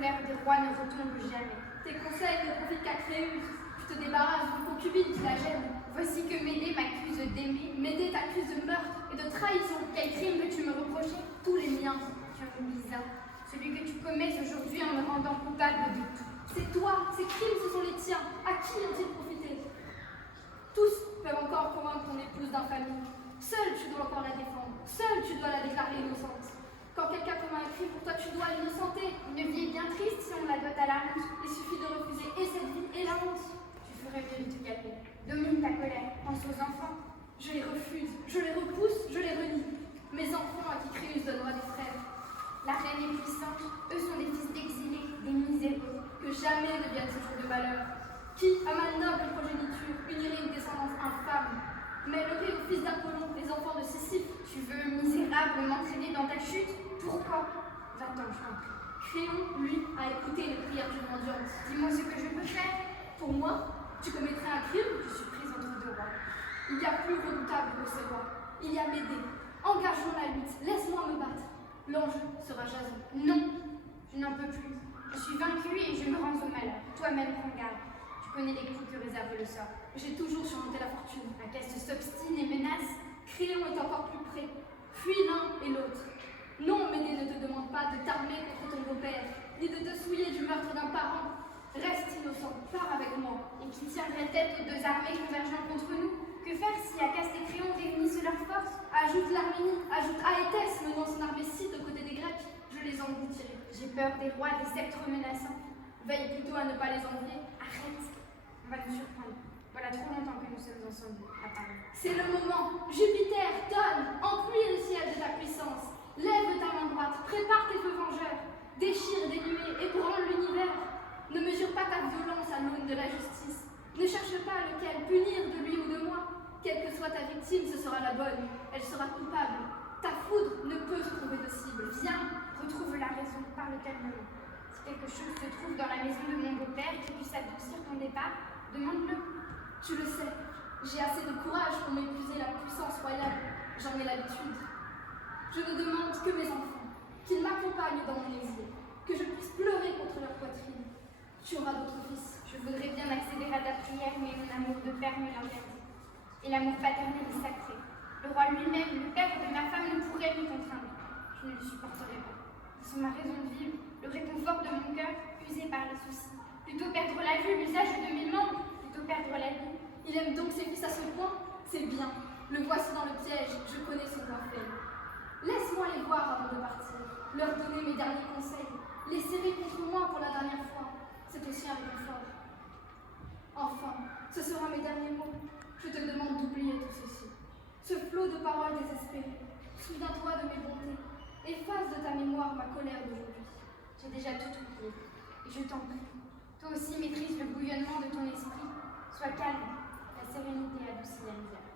colère des rois ne retombe jamais. Tes conseils ne profitent qu'à Créus. Tu te débarrasses d'une concubine qui la gêne. Voici que Médée m'accuse d'aimer. Médée t'accuse de meurtre et de trahison. Quel crime peux-tu me reprocher? Tous les miens. Tu en oublies un, celui que tu commets aujourd'hui en me rendant coupable de tout. C'est toi, ces crimes, ce sont les tiens. À qui ont-ils profité? Tous peuvent encore convaincre ton épouse d'infamie. Seule, tu dois encore la défendre. Seule, tu dois la déclarer innocente. Quand quelqu'un commet un crime pour toi, tu dois l'innocenter. Une vie est bien triste si on la doit à la honte. Il suffit de refuser et cette vie et la honte. Tu ferais mieux de te calmer. Domine ta colère, pense aux enfants. Je les refuse, je les repousse, je les renie. Mes enfants à qui Créus donnera des frères. La reine est puissante, eux sont des fils d'exilés, des miséreux. Que jamais ne vienne ce jour de malheur. Qui, à ma noble progéniture, unirait une descendance infâme, mêlerait aux fils d'Apollon les enfants de Sisyphe. Tu veux, misérable, m'entraîner dans ta chute? Pourquoi? Va-t'en, je t'en prie. Créon, lui, a écouté les prières d'une mendiante. Dis-moi ce que je peux faire. Pour moi, tu commettrais un crime. Je suis prise entre deux rois. Il y a plus redoutable que ces rois. Il y a Médée. Engageons la lutte. Laisse-moi me battre. L'enjeu sera Jason. Non, je n'en peux plus. Je suis vaincue et je me rends au malheur. Toi-même, prends garde. Tu connais les coups que réserve le sort. J'ai toujours surmonté la fortune. La caste s'obstine et menace. Créon est encore plus près. Fuis l'un et l'autre. Non, Médée ne te demande pas de t'armer contre ton beau-père, ni de te souiller du meurtre d'un parent. Reste innocent, pars avec moi. Et qui tiendrait tête aux deux armées convergeant contre nous? Que faire si Acaste et Créon réunissent leurs forces? Ajoute l'Arménie, ajoute Aétès menant son armée Scythe aux côtés des Grecs. Je les engloutirai. J'ai peur des rois, des sceptres menaçants. Veille plutôt à ne pas les envier. Arrête, on va nous surprendre. Voilà trop longtemps que nous sommes ensemble à Paris. C'est le moment. Jupiter, donne, emplis le ciel de ta puissance. Lève ta main droite, prépare tes feux vengeurs. Déchire des nuées, ébranle l'univers. Ne mesure pas ta violence à l'aune de la justice. Ne cherche pas lequel punir de lui ou de moi. Quelle que soit ta victime, ce sera la bonne. Elle sera coupable. Ta foudre ne peut se trouver de cible. Viens, retrouve la raison, parle calmement. Si quelque chose se trouve dans la maison de mon beau-père qui puisse adoucir ton départ, demande-le. Tu le sais, j'ai assez de courage pour m'épuiser la puissance royale. J'en ai l'habitude. Je ne demande que mes enfants, qu'ils m'accompagnent dans mon exil, que je puisse pleurer contre leur poitrine. Tu auras d'autres fils. Je voudrais bien accéder à ta prière, mais mon amour de père me l'interdit. Et l'amour paternel est sacré. Le roi lui-même, le père de ma femme, ne pourrait m'y contraindre. Je ne le supporterai pas. Ils sont ma raison de vivre, le réconfort de mon cœur, usé par les soucis. Plutôt perdre la vue, l'usage de mes membres, plutôt perdre la vie. Il aime donc ses fils à ce point? C'est bien. Le voici dans le piège, je connais son plan faible. Laisse-moi les voir avant de partir, leur donner mes derniers conseils, les serrer contre moi pour la dernière fois. C'est aussi un réconfort. Enfin, ce sera mes derniers mots. Je te demande d'oublier tout ceci. Ce flot de paroles désespérées. Souviens-toi de mes bontés. Efface de ta mémoire ma colère d'aujourd'hui. J'ai déjà tout oublié. Et je t'en prie. Toi aussi maîtrise le bouillonnement de ton esprit. Sois calme. La sérénité adoucit la misère.